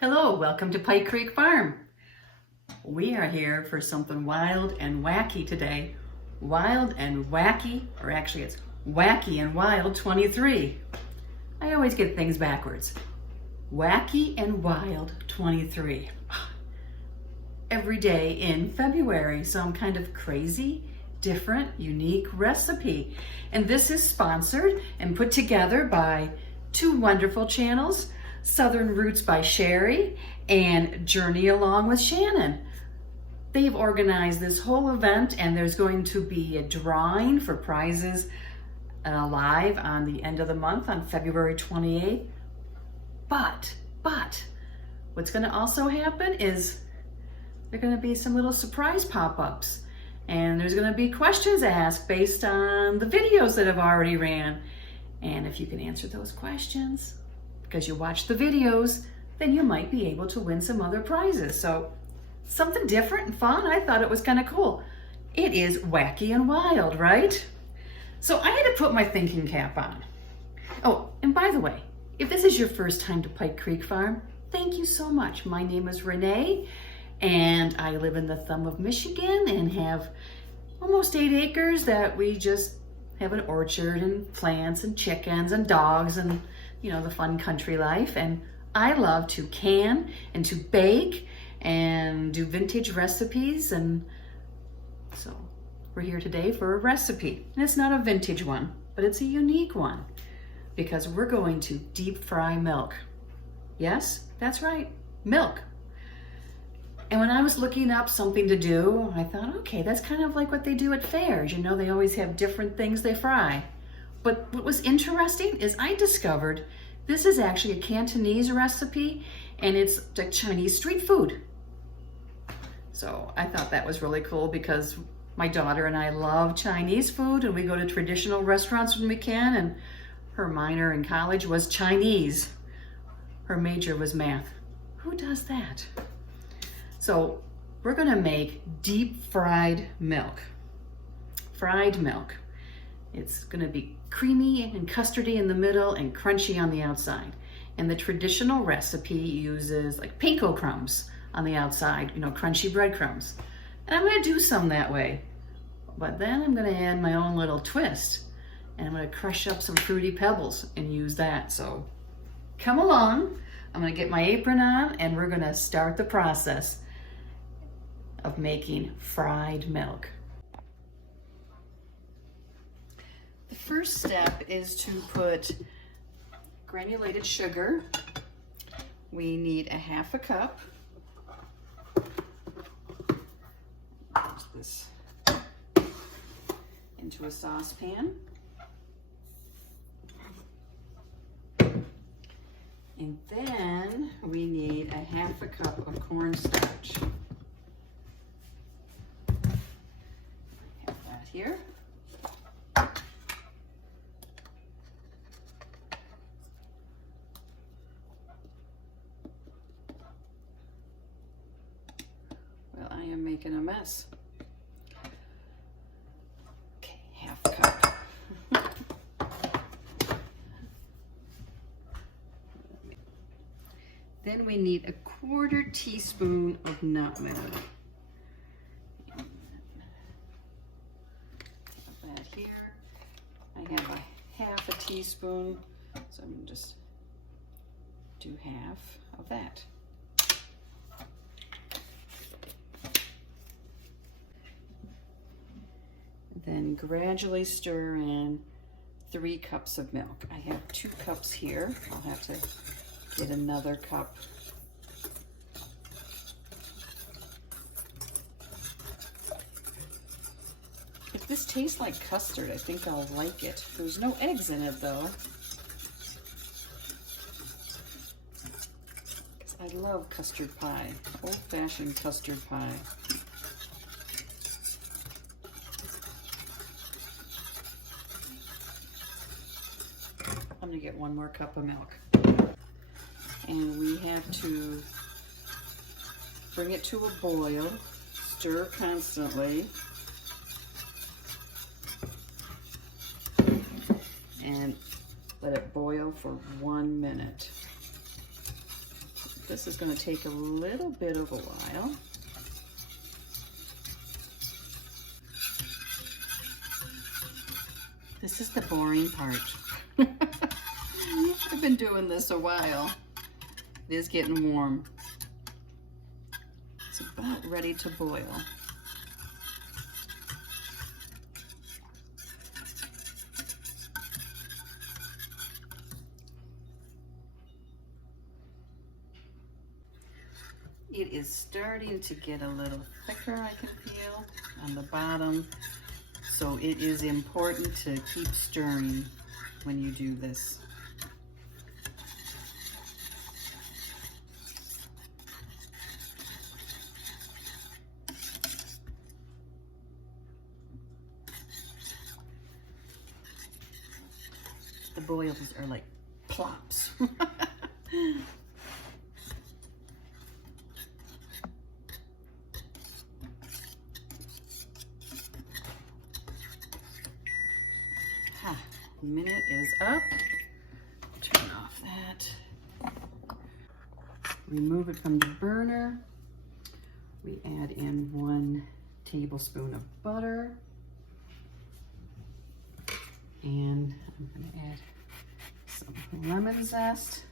Hello, welcome to Pike Creek Farm. We are here for something wild and wacky today. Wild and wacky, or actually it's wacky and wild 23. I always get things backwards. Wacky and wild 23. Every day in February, some kind of crazy, different, unique recipe. And this is sponsored and put together by two wonderful channels, Southern Roots by Sheri and Journey Along with Shannon. They've organized this whole event, and there's going to be a drawing for prizes live on the end of the month on February 28th. But what's going to also happen is there are going to be some little surprise pop-ups, and there's going to be questions asked based on the videos that have already ran. And if you can answer those questions because you watch the videos, then you might be able to win some other prizes. So something different and fun. I thought it was kind of cool. It is wacky and wild, right? So I had to put my thinking cap on. Oh, and by the way, if this is your first time to Pike Creek Farm, thank you so much. My name is Renee, and I live in the thumb of Michigan and have almost 8 acres that we just have an orchard and plants and chickens and dogs and, you know, the fun country life. And I love to can and to bake and do vintage recipes. And so we're here today for a recipe. And it's not a vintage one, but it's a unique one because we're going to deep fry milk. Yes, that's right, milk. And when I was looking up something to do, I thought, okay, that's kind of like what they do at fairs. You know, they always have different things they fry. But what was interesting is I discovered this is actually a Cantonese recipe, and it's like Chinese street food. So I thought that was really cool because my daughter and I love Chinese food, and we go to traditional restaurants when we can, and her minor in college was Chinese. Her major was math. Who does that? So we're gonna make deep fried milk. Fried milk. It's gonna be creamy and custardy in the middle and crunchy on the outside. And the traditional recipe uses like panko crumbs on the outside, you know, crunchy breadcrumbs. And I'm gonna do some that way. But then I'm gonna add my own little twist. And I'm gonna crush up some fruity pebbles and use that. So come along. I'm gonna get my apron on and we're gonna start the process of making fried milk. The first step is to put granulated sugar. We need a 1/2 cup. Put this into a saucepan. And then we need a 1/2 cup of cornstarch. Here. Well, I am making a mess. Okay, 1/2 cup. Then we need a 1/4 teaspoon of nutmeg. Here I have a 1/2 teaspoon, so I'm going to just do 1/2 of that. Then gradually stir in 3 cups of milk. I have 2 cups here. I'll have to get another cup. If this tastes like custard, I think I'll like it. There's no eggs in it though. I love custard pie, old-fashioned custard pie. I'm gonna get 1 more cup of milk. And we have to bring it to a boil, stir constantly. And let it boil for 1 minute. This is going to take a little bit of a while. This is the boring part. I've been doing this a while. It is getting warm. It's about ready to boil. It is starting to get a little thicker, I can feel, on the bottom. So it is important to keep stirring when you do this. The boils are like plops. Minute is up. Turn off that. Remove it from the burner. We add in 1 tablespoon of butter. And I'm going to add some lemon zest.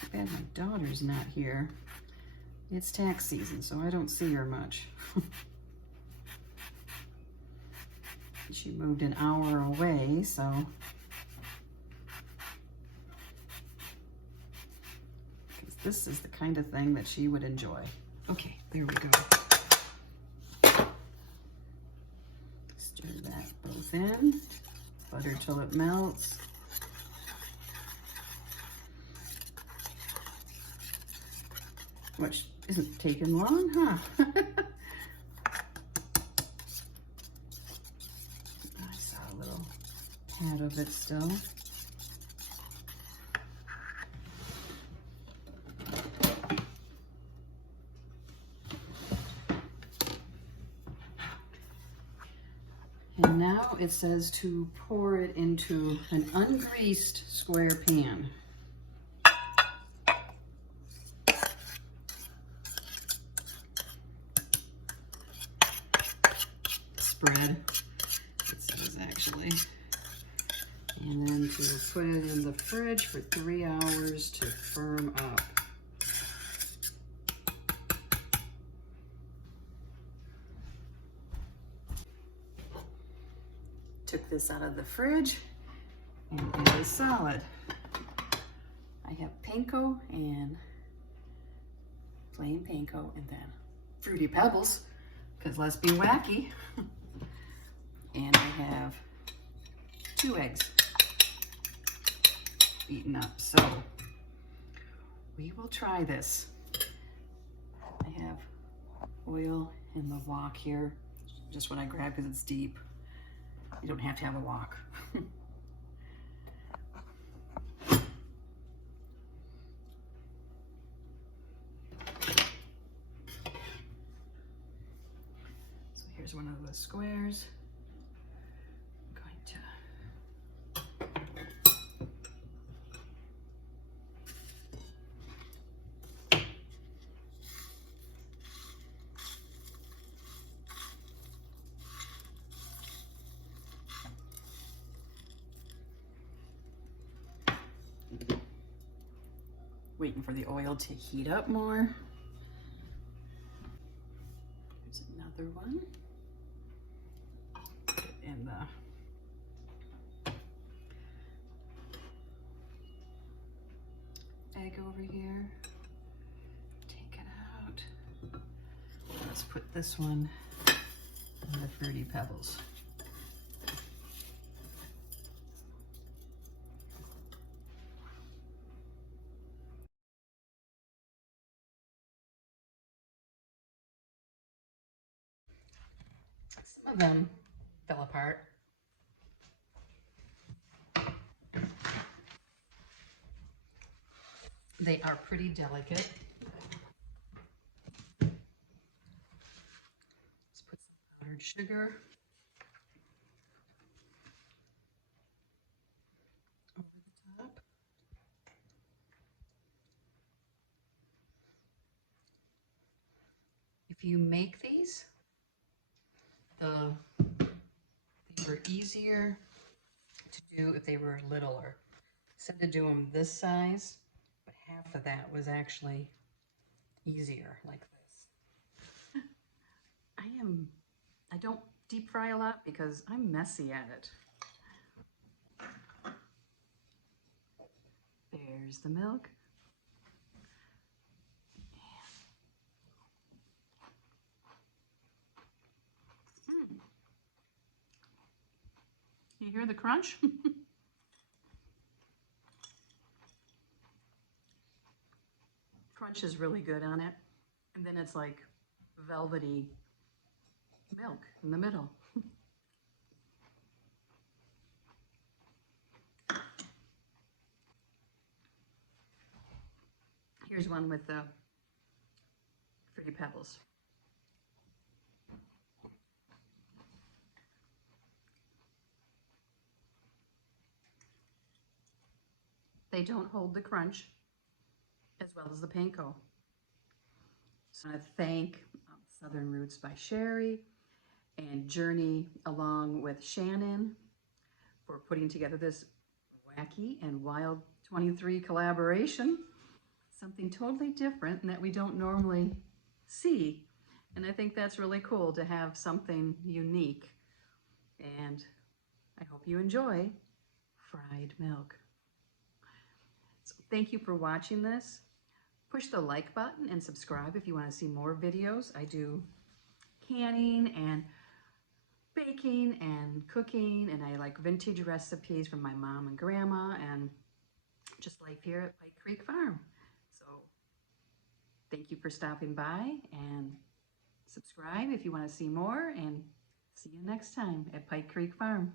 Too bad my daughter's not here. It's tax season, so I don't see her much. She moved an hour away, so this is the kind of thing that she would enjoy. Okay, there we go. Stir that both in. Butter till it melts. Which isn't taking long, huh? I saw a little pad of it still. And now it says to pour it into an ungreased square pan. Spread, it says actually. And then to put it in the fridge for 3 hours to firm up. Took this out of the fridge, and it is solid. I have panko and plain panko, and then fruity pebbles, because let's be wacky. And I have 2 eggs beaten up. So we will try this. I have oil in the wok here, just what I grab because it's deep. You don't have to have a wok. So here's one of the squares. I'm going to waiting for the oil to heat up more. There's another one. Put it in the egg over here. Take it out. Let's put this one in the fruity pebbles. Some of them fell apart. They are pretty delicate. powdered sugar. Over the top. If you make these, these are easier to do if they were littler. Said to do them this size, but half of that was actually easier like this. I don't deep fry a lot because I'm messy at it. There's the milk. You hear the crunch? Crunch is really good on it. And then it's like velvety milk in the middle. Here's one with the Fruity Pebbles. They don't hold the crunch as well as the panko. So I want to thank Southern Roots by Sheri and Journey along with Shannon for putting together this wacky and wild 23 collaboration. Something totally different and that we don't normally see. And I think that's really cool to have something unique. And I hope you enjoy fried milk. So thank you for watching this. Push the like button and subscribe if you want to see more videos. I do canning and baking and cooking, and I like vintage recipes from my mom and grandma and just life here at Pike Creek Farm. So thank you for stopping by and subscribe if you want to see more, and see you next time at Pike Creek Farm.